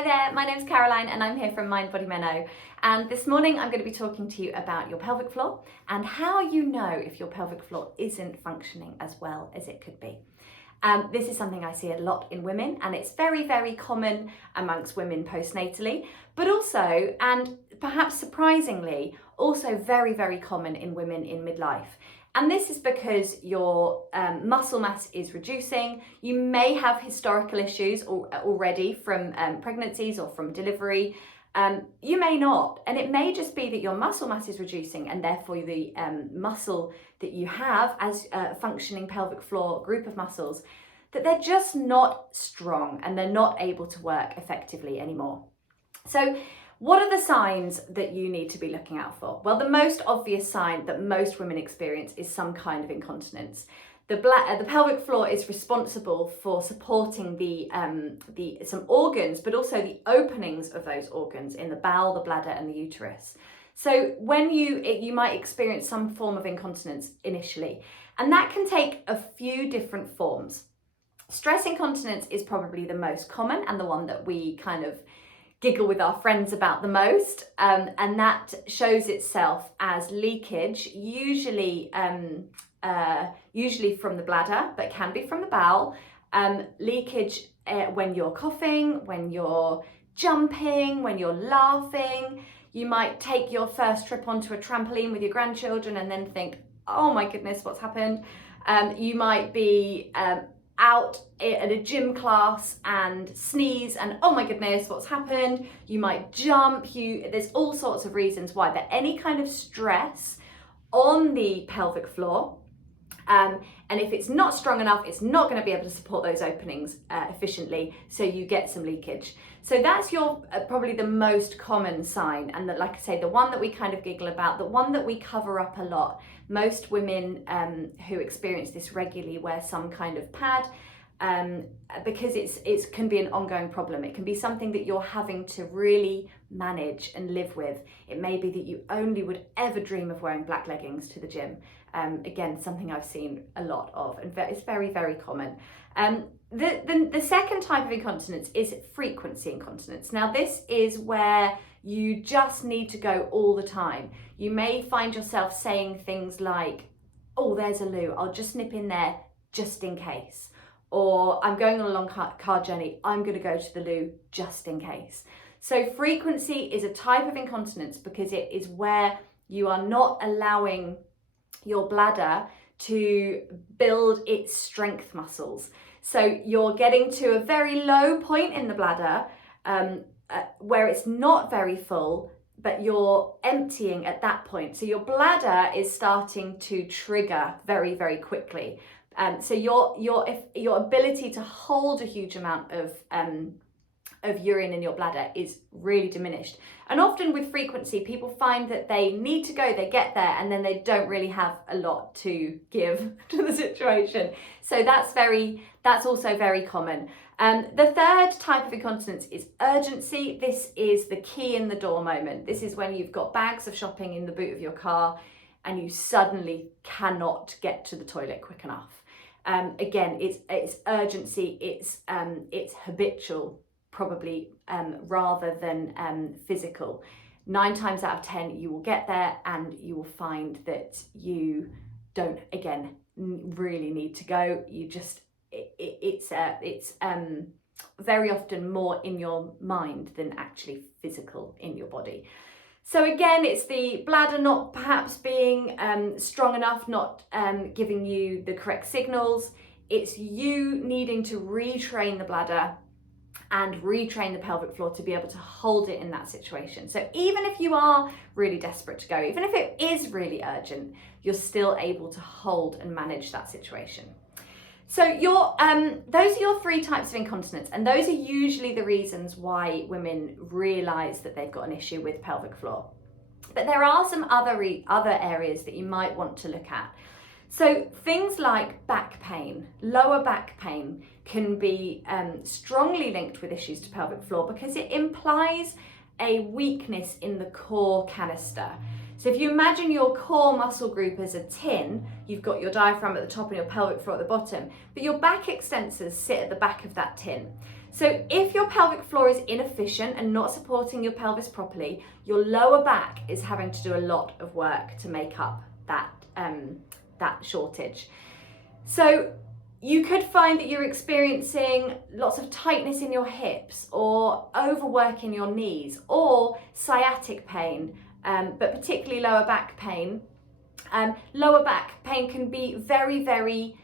Hi there, my name's Caroline and I'm here from Mind Body Menno, and this morning I'm going to be talking to you about your pelvic floor and how you know if your pelvic floor isn't functioning as well as it could be. This is something I see a lot in women, and it's very, very common amongst women postnatally, but also, and perhaps surprisingly, also very, very common in women in midlife. And this is because your muscle mass is reducing. You may have historical issues already from pregnancies or from delivery. You may not, and it may just be that your muscle mass is reducing, and therefore the muscle that you have as a functioning pelvic floor group of muscles, that they're just not strong and they're not able to work effectively anymore. So what are the signs that you need to be looking out for? Well, the most obvious sign that most women experience is some kind of incontinence. The pelvic floor is responsible for supporting some organs, but also the openings of those organs in the bowel, the bladder, and the uterus. So when you might experience some form of incontinence initially, and that can take a few different forms. Stress incontinence is probably the most common and the one that we kind of giggle with our friends about the most, and that shows itself as leakage, usually from the bladder, but can be from the bowel. Leakage when you're coughing, when you're jumping, when you're laughing. You might take your first trip onto a trampoline with your grandchildren and then think, oh my goodness, what's happened? You might be out at a gym class and sneeze and oh my goodness, what's happened? You might jump, there's all sorts of reasons why, but any kind of stress on the pelvic floor, and if it's not strong enough, it's not going to be able to support those openings efficiently, so you get some leakage. So that's your probably the most common sign, and like I say, the one that we kind of giggle about, the one that we cover up a lot. Most women who experience this regularly wear some kind of pad, because it can be an ongoing problem. It can be something that you're having to really manage and live with. It may be that you only would ever dream of wearing black leggings to the gym. Again, something I've seen a lot of, and it's very, very common. The second type of incontinence is frequency incontinence. Now, this is where you just need to go all the time. You may find yourself saying things like, oh, there's a loo, I'll just nip in there just in case. Or I'm going on a long car journey, I'm going to go to the loo just in case. So frequency is a type of incontinence because it is where you are not allowing your bladder to build its strength muscles. So you're getting to a very low point in the bladder where it's not very full, but you're emptying at that point. So your bladder is starting to trigger very, very quickly. So your ability to hold a huge amount of urine in your bladder is really diminished. And often with frequency, people find that they need to go, they get there, and then they don't really have a lot to give to the situation. So that's also very common. The third type of incontinence is urgency. This is the key in the door moment. This is when you've got bags of shopping in the boot of your car and you suddenly cannot get to the toilet quick enough. Again, it's urgency, it's habitual, probably rather than physical. 9 times out of 10 you will get there and you will find that you don't again really need to go. You just it's very often more in your mind than actually physical in your body. So again, it's the bladder not perhaps being strong enough, not giving you the correct signals. It's you needing to retrain the bladder and retrain the pelvic floor to be able to hold it in that situation. So even if you are really desperate to go, even if it is really urgent, you're still able to hold and manage that situation. So those are your 3 types of incontinence, and those are usually the reasons why women realise that they've got an issue with pelvic floor. But there are some other areas that you might want to look at. So things like back pain, lower back pain can be strongly linked with issues to pelvic floor because it implies a weakness in the core canister. So if you imagine your core muscle group as a tin, you've got your diaphragm at the top and your pelvic floor at the bottom, but your back extensors sit at the back of that tin. So if your pelvic floor is inefficient and not supporting your pelvis properly, your lower back is having to do a lot of work to make up that shortage. So you could find that you're experiencing lots of tightness in your hips, or overwork in your knees, or sciatic pain, but particularly lower back pain. Lower back pain can be very, very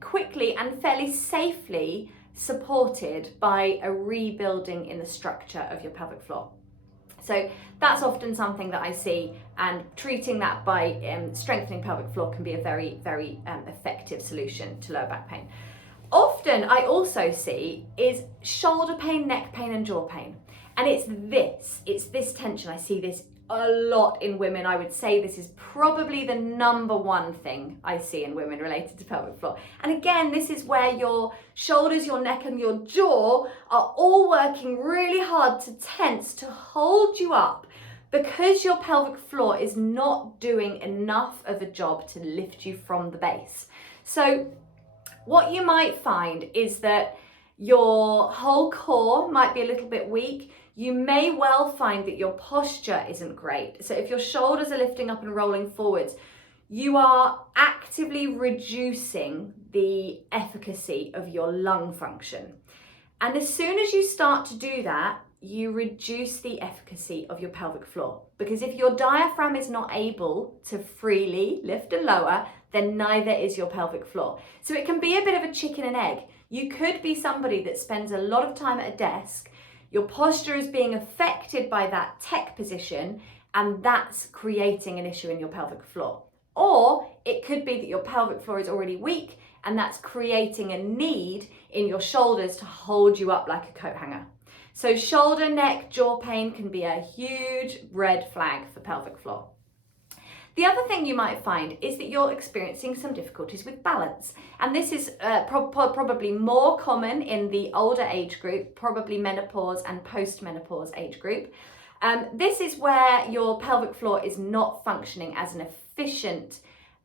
quickly and fairly safely supported by a rebuilding in the structure of your pelvic floor. So that's often something that I see, and treating that by strengthening pelvic floor can be a very, very effective solution to lower back pain. Often I also see is shoulder pain, neck pain and jaw pain. And it's this tension. I see this a lot in women. I would say this is probably the number one thing I see in women related to pelvic floor. And again, this is where your shoulders, your neck and your jaw are all working really hard to tense, to hold you up, because your pelvic floor is not doing enough of a job to lift you from the base. So what you might find is that your whole core might be a little bit weak. You may well find that your posture isn't great. So if your shoulders are lifting up and rolling forwards, you are actively reducing the efficacy of your lung function. And as soon as you start to do that, you reduce the efficacy of your pelvic floor. Because if your diaphragm is not able to freely lift and lower, then neither is your pelvic floor. So it can be a bit of a chicken and egg. You could be somebody that spends a lot of time at a desk. Your posture is being affected by that tech position, and that's creating an issue in your pelvic floor. Or it could be that your pelvic floor is already weak, and that's creating a need in your shoulders to hold you up like a coat hanger. So shoulder, neck, jaw pain can be a huge red flag for pelvic floor. The other thing you might find is that you're experiencing some difficulties with balance. And this is probably more common in the older age group, probably menopause and post-menopause age group. This is where your pelvic floor is not functioning as an efficient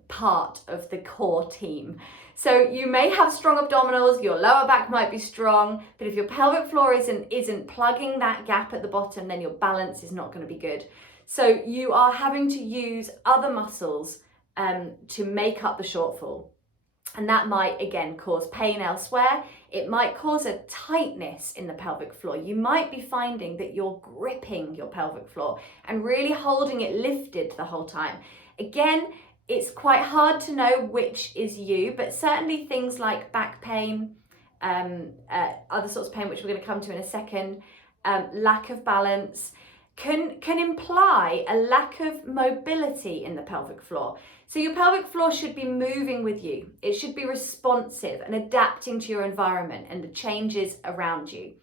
part of the core team. So you may have strong abdominals, your lower back might be strong, but if your pelvic floor isn't plugging that gap at the bottom, then your balance is not going to be good. So you are having to use other muscles to make up the shortfall. And that might, again, cause pain elsewhere. It might cause a tightness in the pelvic floor. You might be finding that you're gripping your pelvic floor and really holding it lifted the whole time. Again, it's quite hard to know which is you, but certainly things like back pain, other sorts of pain, which we're going to come to in a second, lack of balance, can imply a lack of mobility in the pelvic floor. So your pelvic floor should be moving with you. It should be responsive and adapting to your environment and the changes around you.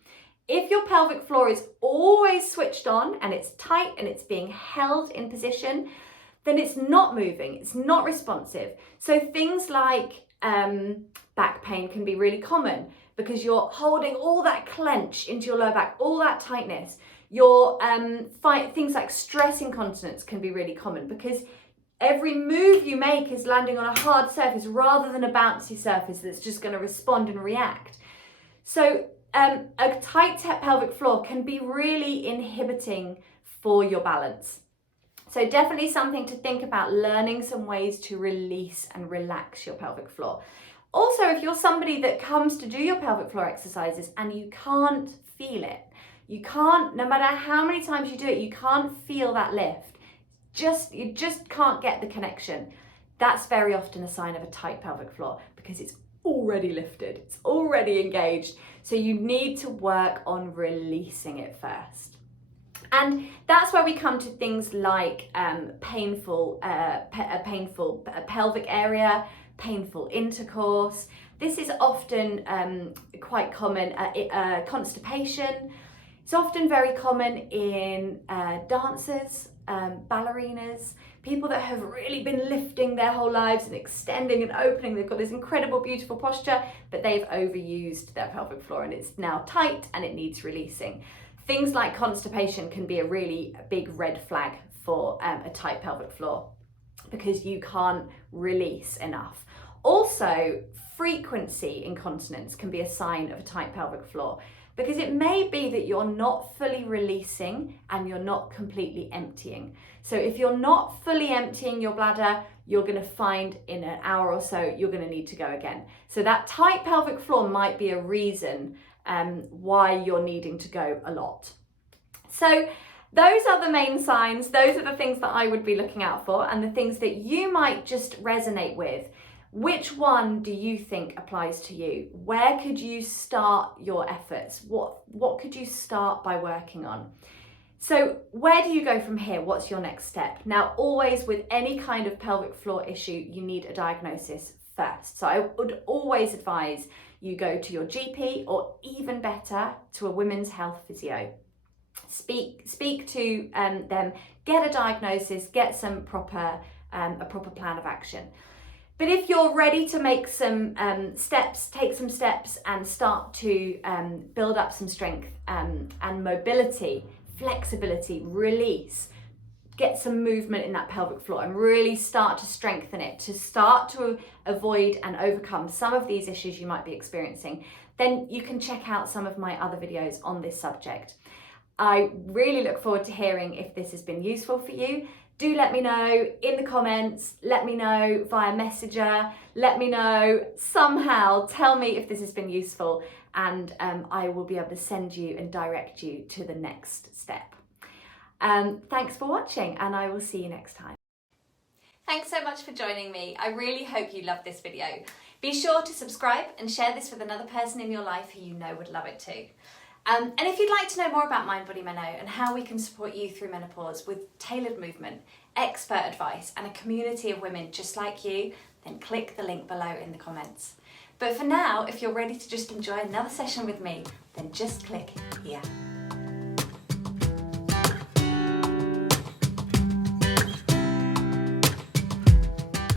If your pelvic floor is always switched on and it's tight and it's being held in position, then it's not moving, it's not responsive. So things like back pain can be really common because you're holding all that clench into your lower back, all that tightness. Your things like stress incontinence can be really common because every move you make is landing on a hard surface rather than a bouncy surface that's just going to respond and react. So a tight pelvic floor can be really inhibiting for your balance. So definitely something to think about, learning some ways to release and relax your pelvic floor. Also, if you're somebody that comes to do your pelvic floor exercises and you can't feel it, you can't, no matter how many times you do it, you can't feel that lift. You just can't get the connection. That's very often a sign of a tight pelvic floor because it's already lifted, it's already engaged. So you need to work on releasing it first. And that's where we come to things like painful pelvic area, painful intercourse. This is often quite common. Constipation. It's often very common in dancers, ballerinas, people that have really been lifting their whole lives and extending and opening. They've got this incredible, beautiful posture, but they've overused their pelvic floor and it's now tight and it needs releasing. Things like constipation can be a really big red flag for a tight pelvic floor because you can't release enough. Also, frequency incontinence can be a sign of a tight pelvic floor, because it may be that you're not fully releasing and you're not completely emptying. So if you're not fully emptying your bladder, you're going to find in an hour or so you're going to need to go again. So that tight pelvic floor might be a reason why you're needing to go a lot. So those are the main signs. Those are the things that I would be looking out for, and the things that you might just resonate with. Which one do you think applies to you? Where could you start your efforts? What could you start by working on? So where do you go from here? What's your next step? Now, always with any kind of pelvic floor issue, you need a diagnosis first. So I would always advise you go to your GP, or even better, to a women's health physio. Speak to them, get a diagnosis, get some a proper plan of action. But if you're ready to make some steps, take some steps and start to build up some strength and mobility, flexibility, release, get some movement in that pelvic floor and really start to strengthen it, to start to avoid and overcome some of these issues you might be experiencing, then you can check out some of my other videos on this subject. I really look forward to hearing if this has been useful for you. Do let me know in the comments, let me know via Messenger, let me know somehow, tell me if this has been useful, and I will be able to send you and direct you to the next step. Thanks for watching, and I will see you next time. Thanks so much for joining me. I really hope you loved this video. Be sure to subscribe and share this with another person in your life who you know would love it too. And if you'd like to know more about Mind Body Meno and how we can support you through menopause with tailored movement, expert advice and a community of women just like you, then click the link below in the comments. But for now, if you're ready to just enjoy another session with me, then just click here.